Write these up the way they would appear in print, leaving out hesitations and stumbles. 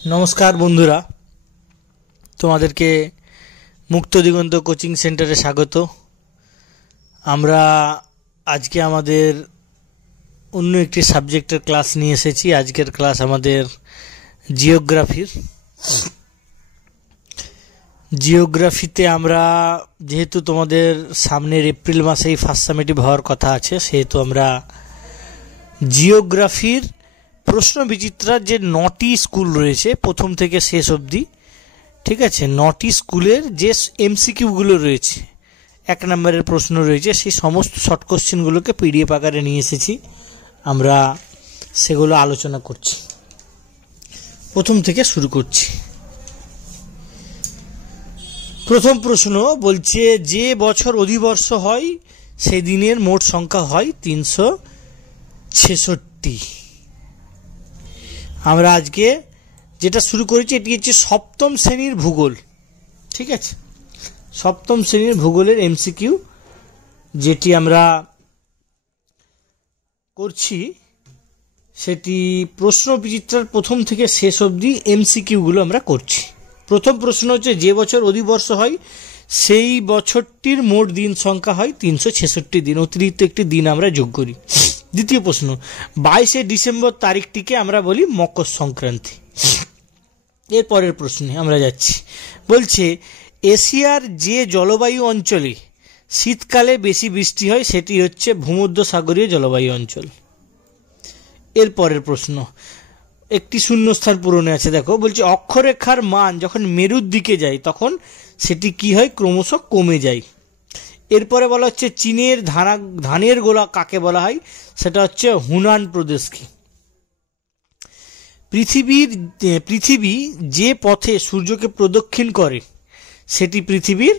नमस्कार बंधुरा তোমাদেরকে মুক্ত দিগন্ত কোচিং সেন্টারে স্বাগত। আমরা আজকে আমাদের অন্য একটি সাবজেক্টের ক্লাস নিয়ে এসেছি। আজকের ক্লাস আমাদের জিওগ্রাফিতে আমরা যেহেতু তোমাদের সামনের এপ্রিল মাসেই ফার্স্ট সামেটিভ হওয়ার কথা আছে, সেহেতু আমরা জিওগ্রাফির প্রশ্ন বিচিত্রার যে 9টি স্কুল রয়েছে প্রথম থেকে শেষ অবধি, ঠিক আছে, 9টি স্কুলের যে এমসিকিউগুলো রয়েছে, 1 নম্বরের প্রশ্ন রয়েছে, সেই সমস্ত শর্ট কোশ্চেনগুলোকে পিডিএফ আকারে নিয়ে এসেছি। আমরা সেগুলো আলোচনা করছি। প্রথম থেকে শুরু করছি। প্রথম প্রশ্ন বলছে, যে বছর অধিবর্ষ হয় সেই দিনের মোট সংখ্যা হয় 366। আমরা আজকে যেটা শুরু করেছি এটি হচ্ছে সপ্তম শ্রেণীর ভূগোল, ঠিক আছে, সপ্তম শ্রেণীর ভূগোলের এমসিকিউ যেটি আমরা করছি, সেটি প্রশ্ন বিচিত্রার প্রথম থেকে শেষ অবধি এমসিকিউগুলো আমরা করছি। প্রথম প্রশ্ন হচ্ছে, যে বছর অধিবর্ষ হয় সেই বছরটির মোট দিন সংখ্যা হয় 366 দিন, অতিরিক্ত একটি দিন আমরা যোগ করি। দ্বিতীয় প্রশ্ন, 22শে ডিসেম্বর তারিখটিকে আমরা বলি মকর সংক্রান্তি। এর পরের প্রশ্নে আমরা যাচ্ছি। বলছে, এশিয়ার যে জলবায়ু অঞ্চলে শীতকালে বেশি বৃষ্টি হয় সেটি হচ্ছে ভূমধ্যসাগরীয় জলবায়ু অঞ্চল। এর পরের প্রশ্ন একটি শূন্যস্থান পূরণে আছে, দেখো, বলছে অক্ষরেখার মান যখন মেরুর দিকে যায় তখন সেটি কি হয়, ক্রমশ কমে যায়। এরপরে বলা হচ্ছে, চীনের ধানের গোলা কাকে বলা হয়, সেটা হচ্ছে হুনান প্রদেশকে। পৃথিবী যে পথে সূর্যকে প্রদক্ষিণ করে সেটি পৃথিবীর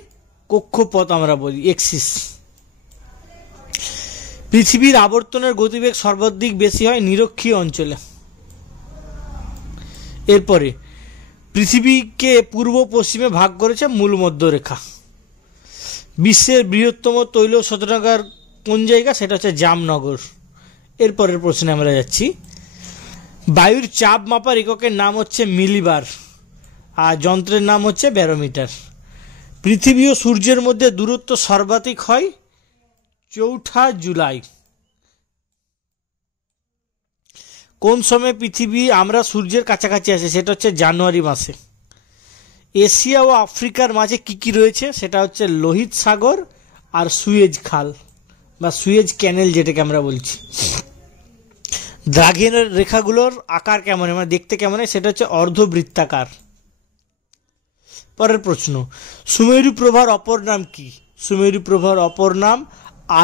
কক্ষপথ আমরা বলি, এক্সিস। পৃথিবীর আবর্তনের গতিবেগ সর্বাধিক বেশি হয় নিরক্ষীয় অঞ্চলে। এরপরে পৃথিবীকে পূর্ব পশ্চিমে ভাগ করেছে মূল মধ্যরেখা। বিশ্বের বৃহত্তম তৈল শোধনাগার কোন জায়গা, সেটা হচ্ছে জামনগর। এরপরের প্রশ্নে আমরা যাচ্ছি। বায়ুর চাপ মাপার এককের নাম হচ্ছে মিলিবার আর যন্ত্রের নাম হচ্ছে ব্যারোমিটার। পৃথিবী ও সূর্যের মধ্যে দূরত্ব সর্বাধিক হয় 4 জুলাই। কোন সময় আমরা সূর্যের কাছাকাছি আসি, সেটা হচ্ছে জানুয়ারি মাসে। এশিয়া ও আফ্রিকার মাঝে কি কি রয়েছে, সেটা হচ্ছে লোহিত সাগর আর সুয়েজ খাল বা সুয়েজ ক্যানেল যেটাকে আমরা বলছি। দ্রাঘিমার রেখাগুলোর আকার কেমন, মানে দেখতে কেমন হয়, সেটা হচ্ছে অর্ধবৃত্তাকার। পরের প্রশ্ন, সুমেরু প্রভার অপর নাম কি? সুমেরু প্রভার অপর নাম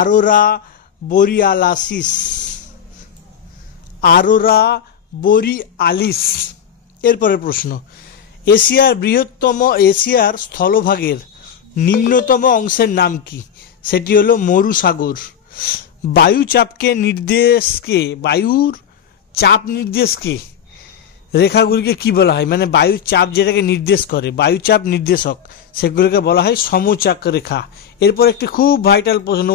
আরোরা বোরিয়ালিস। এরপরের প্রশ্ন, এশিয়ার স্থলভাগের নিম্নতম অংশের নাম কি, সেটি হলো মরুসাগর। বায়ুর চাপ নির্দেশকে রেখাগুলিকে কি বলা হয়, মানে বায়ুর চাপ যেটাকে নির্দেশ করে, বায়ুচাপ নির্দেশক, সেগুলোকে বলা হয় সমচাপ রেখা। এরপর একটি খুব ভাইটাল প্রশ্ন,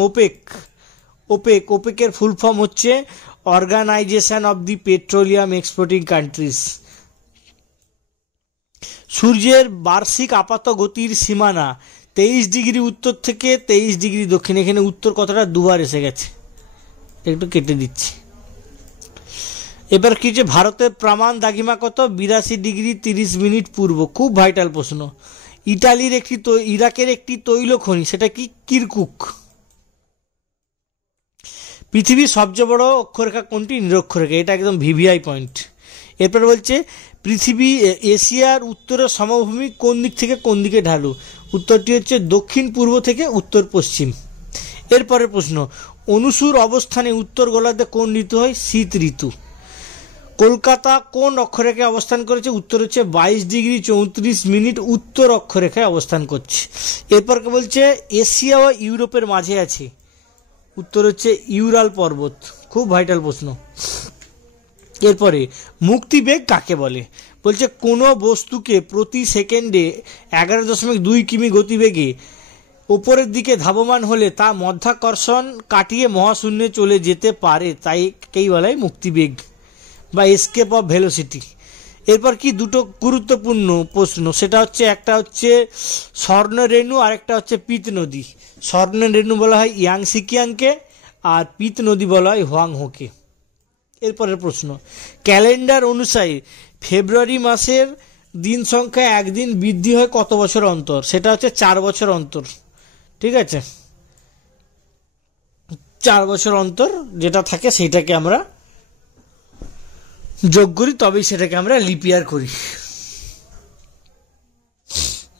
ওপেকের ফুল ফর্ম হচ্ছে organisation of the petroleum exporting countries. সূর্যের বার্ষিক আপাত গতির সীমানা 23 ডিগ্রি উত্তর থেকে 23 ডিগ্রি দক্ষিণ। এখানে উত্তর কথাটা দুবার এসে গেছে, একটু কেটে দিচ্ছি। এবার কি যে ভারতের প্রামাণ দ্রাঘিমা কত, 82 ডিগ্রি 30 মিনিট পূর্ব। খুব ভাইটাল প্রশ্ন। ইরাকের একটি তৈল খনি, সেটা কি, কিরকুক। পৃথিবীর সবচেয়ে বড় অক্ষরেখা কোনটি, নিরক্ষরেখা। এটা একদম ভিভিআই পয়েন্ট। এরপর বলছে, এশিয়ার উত্তরের সমভূমি কোন দিক থেকে কোন দিকে ঢালু, উত্তরটি হচ্ছে দক্ষিণ পূর্ব থেকে উত্তর পশ্চিম। এরপরের প্রশ্ন, অনুসুর অবস্থানে উত্তর গোলার্ধে কোন ঋতু হয়, শীত ঋতু। কলকাতা কোন অক্ষরেখায় অবস্থান করেছে, উত্তর হচ্ছে 22 ডিগ্রি 34 মিনিট উত্তর অক্ষরেখায় অবস্থান করছে। এরপর বলছে, এশিয়া ও ইউরোপের মাঝে আছে, উত্তর হচ্ছে ইউরাল পর্বত। খুব ভাইটাল প্রশ্ন। এরপরে মুক্তিবেগ কাকে বলে, বলছে কোনো বস্তুকে প্রতি সেকেন্ডে 11.2 কিমি গতিবেগে উপরের দিকে ধাবমান হলে তা মধ্যাকর্ষণ কাটিয়ে মহাশূন্যে চলে যেতে পারে, তাই কেই বলা হয় মুক্তিবেগ বা এসকেপ অফ ভেলোসিটি। এরপর কি দুটো গুরুত্বপূর্ণ প্রশ্ন, সেটা হচ্ছে একটা হচ্ছে স্বর্ণরেণু আর একটা হচ্ছে পিত নদী। স্বর্ণরেণু বলা হয় ইয়াংসিকিয়াংকে আর পিত নদী বলা হয় হোয়াংহোকে। এরপরের প্রশ্ন, ক্যালেন্ডার অনুসারে ফেব্রুয়ারি মাসের দিন সংখ্যা একদিন বৃদ্ধি হয় কত বছর অন্তর? সেটা হচ্ছে 4 বছর অন্তর। ঠিক আছে, 4 বছর অন্তর যেটা থাকে সেইটাকে আমরা যোগ করি, তবেই সেটাকে আমরা লিপ ইয়ার করি।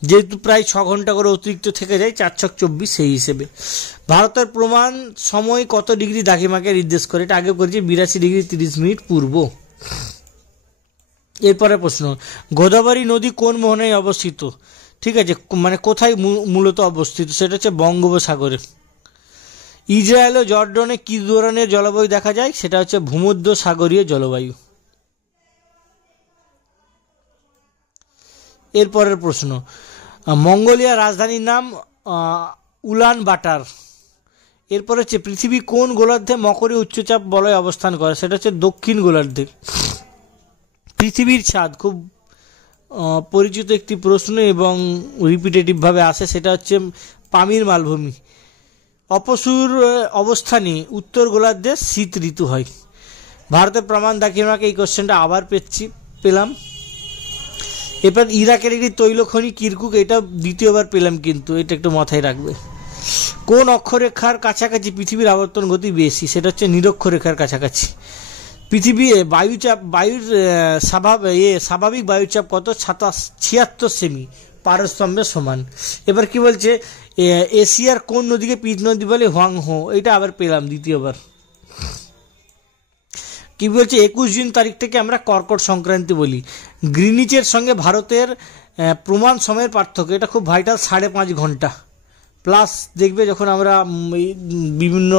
যেহেতু প্রায় 6 ঘন্টা করে অতিরিক্ত থেকে যায়, 4 ছক 24 সেই হিসেবে। ভারতের প্রমাণ সময় কত ডিগ্রি দ্রাঘিমাকে নির্দেশ করে? এটা আগে করেছি, 82 ডিগ্রি 30 মিনিট পূর্ব। এরপরে প্রশ্ন, গোদাবরী নদী কোন মোহনায় অবস্থিত? ঠিক আছে, মানে কোথায় মূলত অবস্থিত? সেটা হচ্ছে বঙ্গোপসাগরে। ইসরায়েল ও জর্ডনে কি ধরনের জলবায়ু দেখা যায়? সেটা হচ্ছে ভূমধ্য সাগরীয় জলবায়ু। এরপরের প্রশ্ন, মঙ্গোলিয়ার রাজধানীর নাম উলান বাটার। এরপর হচ্ছে পৃথিবী কোন গোলার্ধে মকরীয় উচ্চচাপ বলয় অবস্থান করে? সেটা হচ্ছে দক্ষিণ গোলার্ধে। পৃথিবীর ছাদ খুব পরিচিত একটি প্রশ্ন এবং রিপিটেটিভভাবে আসে, সেটা হচ্ছে পামির মালভূমি। অপসুর অবস্থানে উত্তর গোলার্ধে শীত ঋতু হয়। ভারতের প্রমাণ দ্রাঘিমাকে, এই কোশ্চেনটা আবার পেলাম। এরপর ইরাকের একটি তৈলখনি কিরকুক, এটা দ্বিতীয়বার পেলাম, কিন্তু এটা একটু মাথায় রাখবে। কোন অক্ষরেখার কাছাকাছি পৃথিবীর আবর্তন গতি বেশি? সেটা হচ্ছে নিরক্ষরেখার কাছাকাছি। পৃথিবী বায়ুর স্বাভাবিক বায়ুচাপ কত? 76 সেমি, পারস্তম্ভের সমান। এবার কি বলছে, এশিয়ার কোন নদীকে পিত নদী বলে? হোয়াংহো, এটা আবার পেলাম দ্বিতীয়বার। কি বলছে, 21 জুন তারিখটাকে আমরা কর্কট সংক্রান্তি বলি। গ্রিনিচের সঙ্গে ভারতের প্রমাণ সময়ের পার্থক্য, এটা খুব ভাইটাল, 5.5 ঘন্টা। প্লাস দেখবে যখন আমরা বিভিন্ন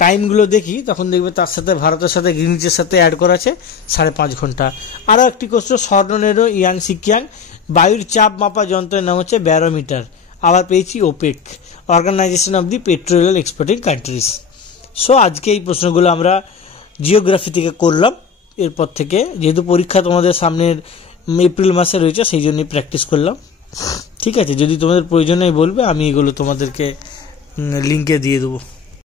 টাইমগুলো দেখি তখন দেখবে তার সাথে ভারতের সাথে গ্রিনিচের সাথে অ্যাড করা আছে 5.5 ঘন্টা। আরও একটি কোশ্চ, স্বর্ণরেণু ইয়াংসিকিয়াং বায়ুর চাপ মাপা যন্ত্রের নাম হচ্ছে ব্যারোমিটার। আবার পেয়েছি OPEC, organisation of the petroleum exporting countries. So আজকে এই প্রশ্নগুলো আমরা জিওগ্রাফি থেকে করলাম। এরপর থেকে যেহেতু পরীক্ষা তোমাদের সামনের এপ্রিল মাসে রয়েছে, সেই জন্যই প্র্যাকটিস করলাম। ঠিক আছে, যদি তোমাদের প্রয়োজন হয় বলবে, আমি এগুলো তোমাদেরকে লিঙ্কে দিয়ে দেবো।